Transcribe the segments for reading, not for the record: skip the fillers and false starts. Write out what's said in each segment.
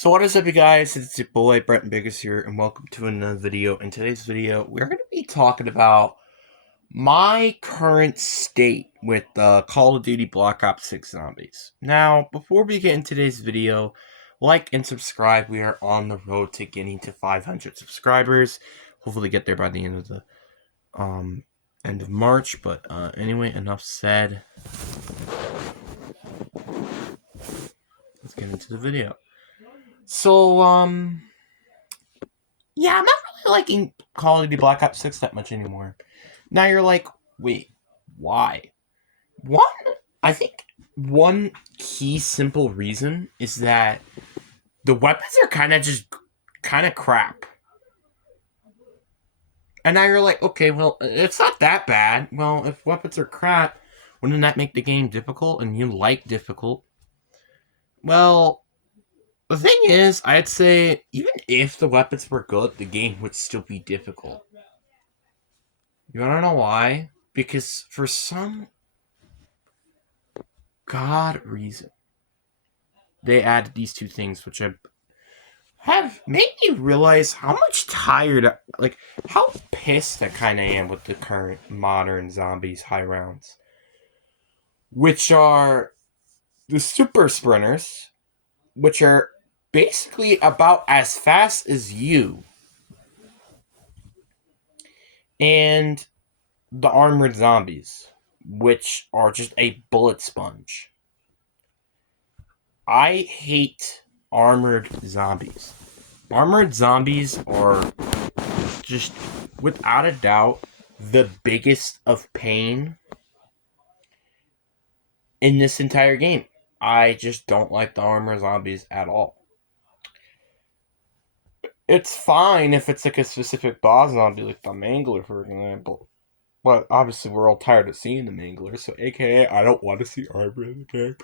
So what is up, you guys? It's your boy Brenton Biggers here, and welcome to another video. In today's video, we're going to be talking about my current state with Call of Duty Black Ops 6 Zombies. Now, before we get into today's video, like and subscribe. We are on the road to getting to 500 subscribers. Hopefully get there by the end of the end of March. But anyway, enough said. Let's get into the video. So, yeah, I'm not really liking Call of Duty Black Ops 6 that much anymore. Now you're like, wait, why? I think one key simple reason is that the weapons are kind of crap. And now you're like, okay, well, it's not that bad. Well, if weapons are crap, wouldn't that make the game difficult? And you like difficult? Well, the thing is, I'd say even if the weapons were good, the game would still be difficult. You wanna know why? Because for some god reason, they added these two things, which have made me realize how much how pissed I kind of am with the current modern zombies high rounds, which are the super sprinters, which are basically about as fast as you, and the armored zombies, which are just a bullet sponge. I hate armored zombies. Armored zombies are just, without a doubt, the biggest of pain in this entire game. I just don't like the armored zombies at all. It's fine if it's like a specific boss zombie, like the Mangler, for example. But obviously, we're all tired of seeing the Mangler, so AKA, I don't want to see armor in the game.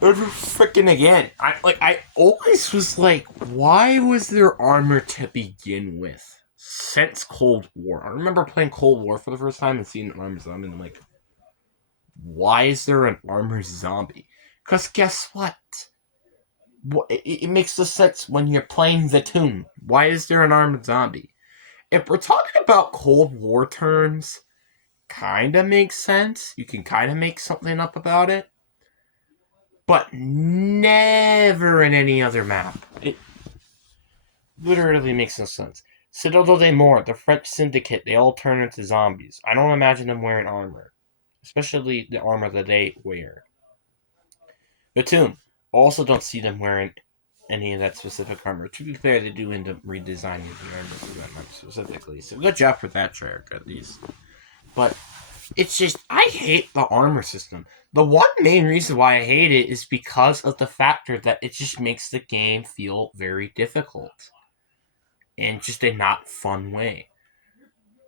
Ever freaking again. I always was like, why was there armor to begin with? Since Cold War. I remember playing Cold War for the first time and seeing an armored zombie, and I'm like, why is there an armored zombie? Because guess what? It makes the sense when you're playing the tune. Why is there an armored zombie? If we're talking about Cold War terms, kinda makes sense. You can kinda make something up about it. But never in any other map. It literally makes no sense. Citadel des Morts, the French syndicate, they all turn into zombies. I don't imagine them wearing armor. Especially the armor that they wear. The Tomb, also don't see them wearing any of that specific armor. To be fair, they do end up redesigning the armor for that map specifically. So good job for that, Treyarch, at least. But it's just, I hate the armor system. The one main reason why I hate it is because of the factor that it just makes the game feel very difficult. In just a not fun way.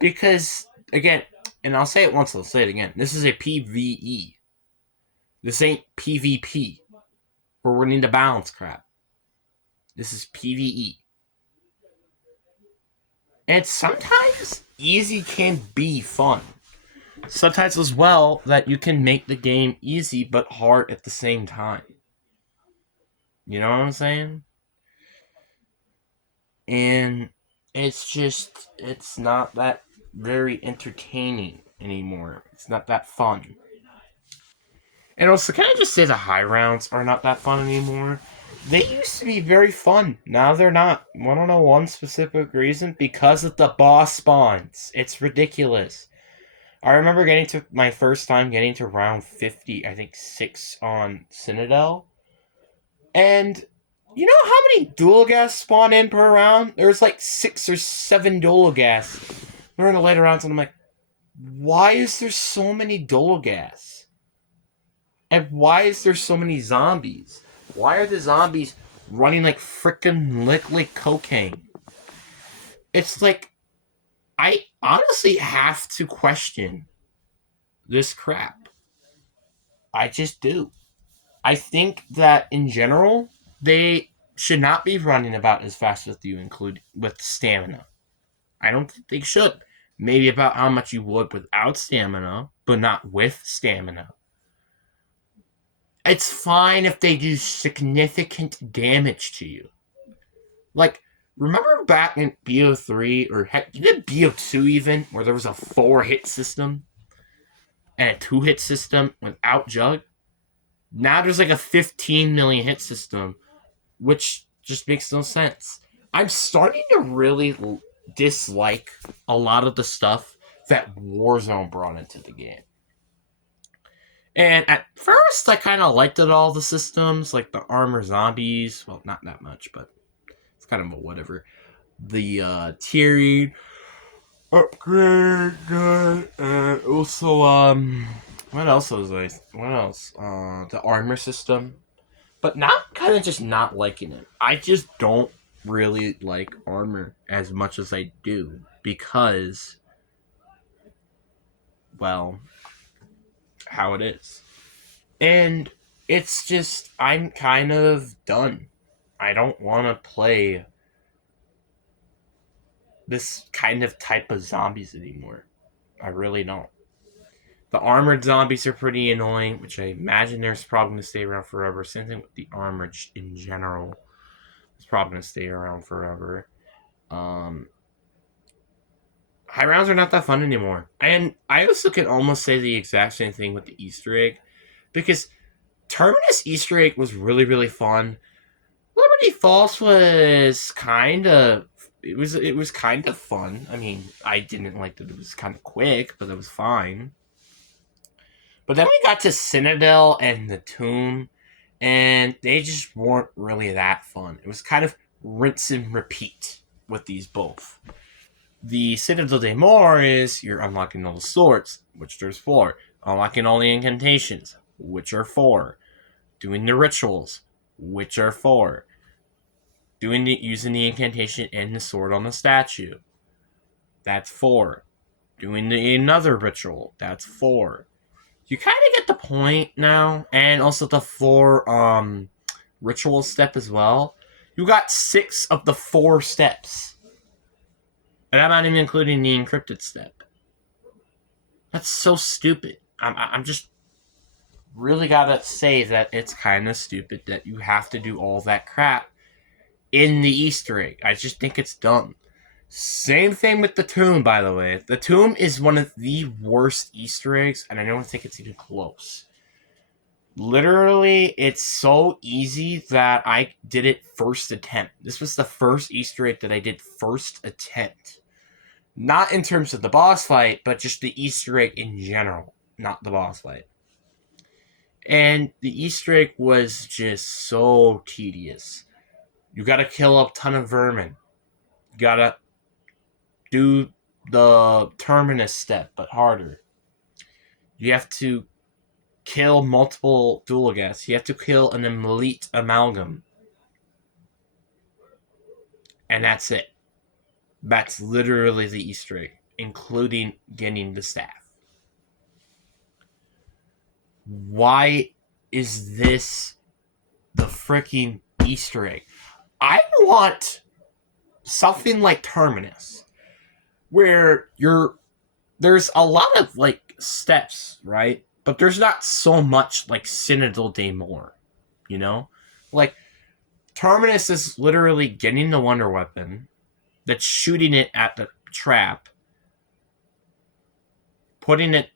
Because, again, and I'll say it once, I'll say it again, this is a PvE. This ain't PvP. We're running the balance crap. This is PvE. And sometimes easy can be fun. Sometimes as well that you can make the game easy but hard at the same time. You know what I'm saying? And it's not that very entertaining anymore. It's not that fun. And also, can I just say the high rounds are not that fun anymore? They used to be very fun. Now they're not. I don't know one specific reason. Because of the boss spawns. It's ridiculous. I remember getting to my first time getting to round 50, I think 6 on Citadel. And you know how many dual gas spawn in per round? There's like 6 or 7 dual gas. We're in the later rounds and I'm like, why is there so many dual gas? And why is there so many zombies? Why are the zombies running like frickin' liquid cocaine? It's like, I honestly have to question this crap. I just do. I think that in general, they should not be running about as fast as you include with stamina. I don't think they should. Maybe about how much you would without stamina, but not with stamina. it's fine if they do significant damage to you. Like, remember back in BO3, or heck, you did BO2 even, where there was a 4-hit system and a 2-hit system without Jug? Now there's like a 15 million hit system, which just makes no sense. I'm starting to really dislike a lot of the stuff that Warzone brought into the game. And at first, I kind of liked it, all the systems, like the armor zombies. Well, not that much, but it's kind of a whatever. The tiering upgrade gun, and also what else was I? What else? The armor system, but not kind of just not liking it. I just don't really like armor as much as I do because, well, how it is. And it's just, I'm kind of done. I don't want to play this kind of type of zombies anymore. I really don't. The armored zombies are pretty annoying, which I imagine there's probably going to stay around forever. Same thing with the armored in general. It's probably going to stay around forever. High rounds are not that fun anymore. And I also can almost say the exact same thing with the Easter egg. Because Terminus Easter egg was really, really fun. Liberty Falls was kind of... It was kind of fun. I mean, I didn't like that it was kind of quick, but it was fine. But then we got to Citadel and the Tomb, and they just weren't really that fun. It was kind of rinse and repeat with these both. The Citadel de Mor is you're unlocking all the swords, which there's 4. Unlocking all the incantations, which are 4. Doing the rituals, which are 4. Using the incantation and the sword on the statue, that's 4. Doing another ritual, that's 4. You kind of get the point now, and also the 4 ritual step as well. You got 6 of the 4 steps. And I'm not even including the encrypted step. That's so stupid. I'm just really gotta say that it's kind of stupid that you have to do all that crap in the Easter egg. I just think it's dumb. Same thing with the Tomb, by the way. The Tomb is one of the worst Easter eggs, and I don't think it's even close. Literally, it's so easy that I did it first attempt. This was the first Easter egg that I did first attempt. Not in terms of the boss fight, but just the Easter egg in general, not the boss fight. And the Easter egg was just so tedious. You gotta kill a ton of vermin. You gotta do the Terminus step, but harder. You have to kill multiple Dualaghast. You have to kill an elite amalgam. And that's it. That's literally the Easter egg, including getting the staff. Why is this the freaking Easter egg? I want something like Terminus, where there's a lot of like steps, right? But there's not so much like Citadel de Mor, you know? Like, Terminus is literally getting the Wonder Weapon, that's shooting it at the trap,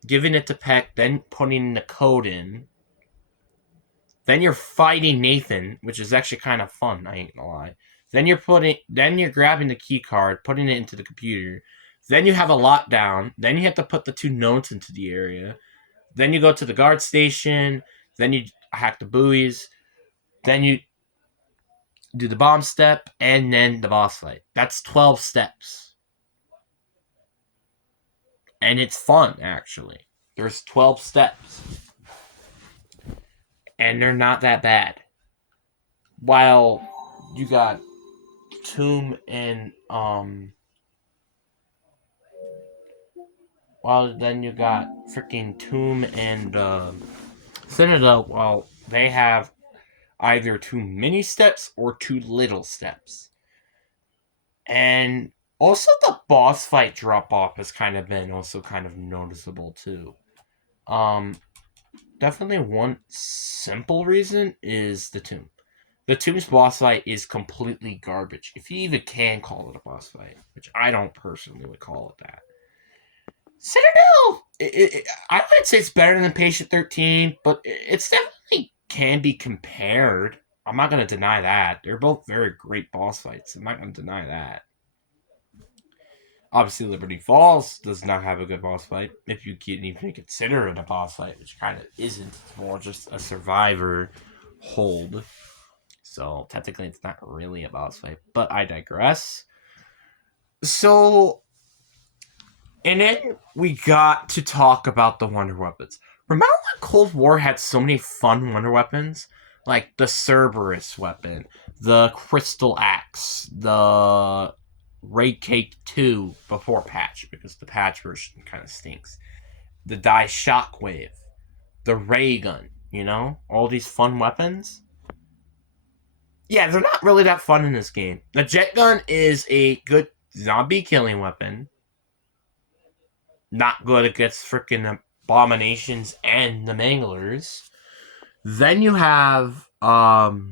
giving it to Peck, then putting the code in. Then you're fighting Nathan, which is actually kind of fun, I ain't gonna lie. Then you're grabbing the key card, putting it into the computer. Then you have a lockdown. Then you have to put the 2 notes into the area. Then you go to the guard station. Then you hack the buoys. Then you do the bomb step, and then the boss fight. That's 12 steps. And it's fun, actually. There's 12 steps. And they're not that bad. While you got Tomb and well, then you got freaking Tomb and Citadel. Well, they have either too many steps or too little steps. And also the boss fight drop off has kind of been also kind of noticeable too. definitely one simple reason is the tomb. The tomb's boss fight is completely garbage, if you even can call it a boss fight, which I don't personally would call it that. Citadel, I would say it's better than Patient 13, but it's definitely can be compared. I'm not going to deny that. They're both very great boss fights. I'm not going to deny that. Obviously, Liberty Falls does not have a good boss fight, if you can even consider it a boss fight, which kind of isn't. It's more just a survivor hold. So, technically, it's not really a boss fight, but I digress. So, and then we got to talk about the wonder weapons. Remember when Cold War had so many fun wonder weapons? Like the Cerberus weapon, the Crystal Axe, the Raid Cake 2 before patch, because the patch version kind of stinks. The Die Shockwave, the Ray Gun, all these fun weapons. Yeah, they're not really that fun in this game. The Jet Gun is a good zombie killing weapon. Not good against freaking Abominations and the Manglers. Then you have the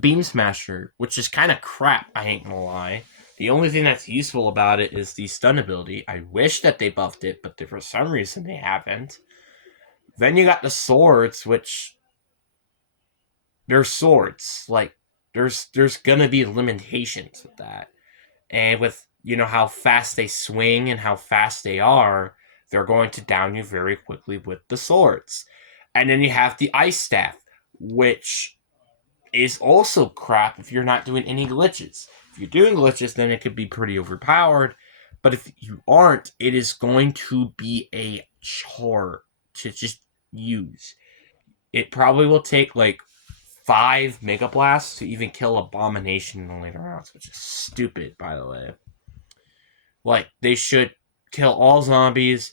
Beam Smasher, which is kind of crap, I ain't gonna lie. The only thing that's useful about it is the stun ability. I wish that they buffed it, but for some reason they haven't. Then you got the swords, which they're swords. Like there's gonna be limitations with that. And with how fast they swing and how fast they are, they're going to down you very quickly with the swords. And then you have the Ice Staff, which is also crap if you're not doing any glitches. If you're doing glitches, then it could be pretty overpowered. But if you aren't, it is going to be a chore to just use. It probably will take like 5 Mega Blasts to even kill Abomination in the later rounds, which is stupid, by the way. Like, they should kill all zombies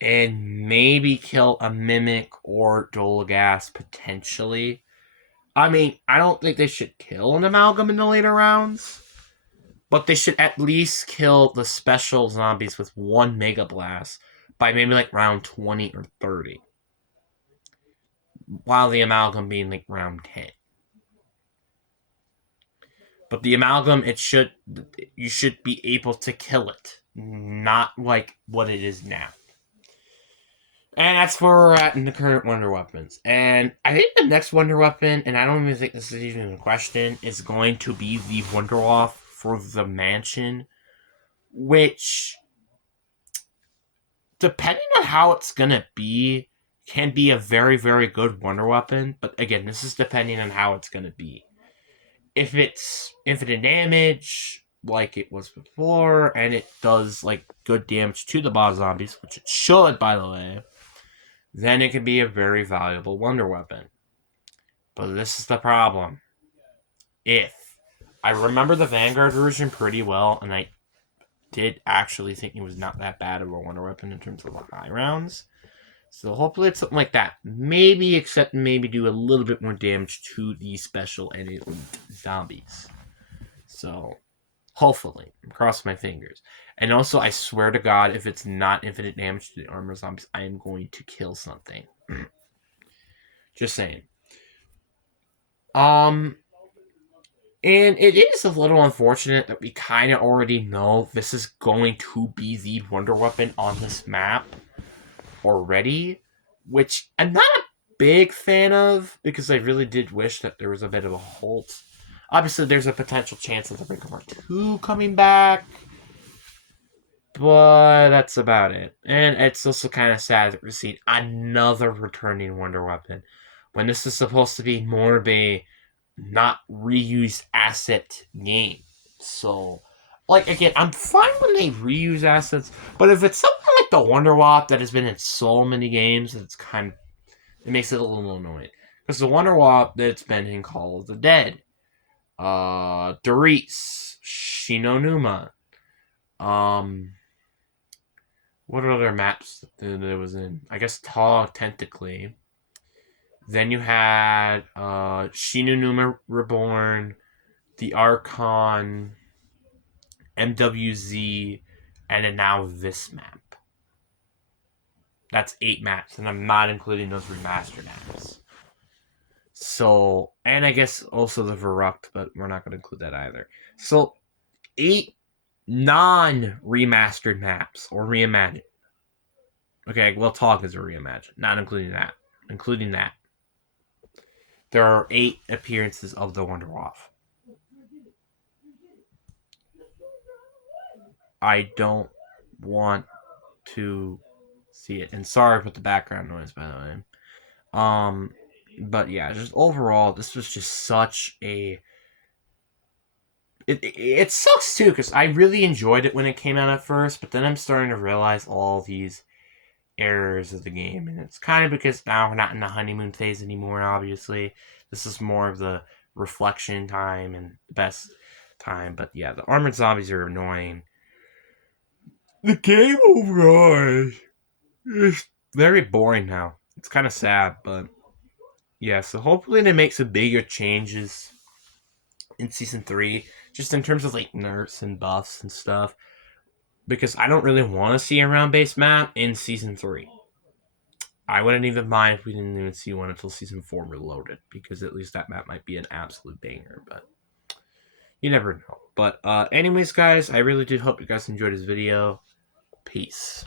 and maybe kill a Mimic or Dolaghast potentially. I mean, I don't think they should kill an Amalgam in the later rounds, but they should at least kill the special zombies with 1 Mega Blast by maybe like round 20 or 30. While the Amalgam being like round 10. But the Amalgam, you should be able to kill it, not like what it is now. And that's where we're at in the current Wonder Weapons. And I think the next Wonder Weapon, and I don't even think this is even a question, is going to be the Wunderwaffe for the Mansion, which, depending on how it's going to be, can be a very, very good Wonder Weapon. But again, this is depending on how it's going to be. If it's infinite damage, like it was before, and it does like good damage to the boss zombies, which it should, by the way, then it can be a very valuable wonder weapon. But this is the problem. I remember the Vanguard version pretty well, and I did actually think it was not that bad of a wonder weapon in terms of the high rounds. So hopefully it's something like that. Maybe do a little bit more damage to the special and elite zombies. So hopefully, I'm crossing my fingers. And also, I swear to God, if it's not infinite damage to the armor zombies, I am going to kill something. Just saying. And it is a little unfortunate that we kind of already know this is going to be the wonder weapon on this map already, which I'm not a big fan of, because I really did wish that there was a bit of a halt. Obviously, there's a potential chance of the Breaker Part 2 coming back, but that's about it. And it's also kind of sad that we're seeing another returning wonder weapon, when this is supposed to be more of a not reuse asset game. So, like, again, I'm fine when they reuse assets, but if it's something like the Wunderwaffe that has been in so many games, it makes it a little annoying. Because the Wunderwaffe that's been in Call of the Dead, Doris, Shinonuma, what other maps that it was in? I guess Ta technically. Then you had Shinonuma Reborn, the Archon, MWZ, and then now this map. That's 8 maps, and I'm not including those remastered maps. So, and I guess also the Verrupt, but we're not going to include that either. So, 8 non-remastered maps, or reimagined. Okay, well, talk is a reimagined, not including that. Including that. There are 8 appearances of the Wonderwaff. I don't want to see it. And sorry for the background noise, by the way. But yeah, just overall, this was just such a. It sucks too, because I really enjoyed it when it came out at first, but then I'm starting to realize all these errors of the game, and it's kind of because now we're not in the honeymoon phase anymore, obviously. This is more of the reflection time and the best time, but yeah, the armored zombies are annoying. The game overall is very boring now. It's kind of sad, but yeah, so hopefully they make some bigger changes in Season 3, just in terms of like nerfs and buffs and stuff, because I don't really want to see a round-based map in Season 3. I wouldn't even mind if we didn't even see one until Season 4 Reloaded, because at least that map might be an absolute banger, but you never know. But anyways, guys, I really did hope you guys enjoyed this video. Peace.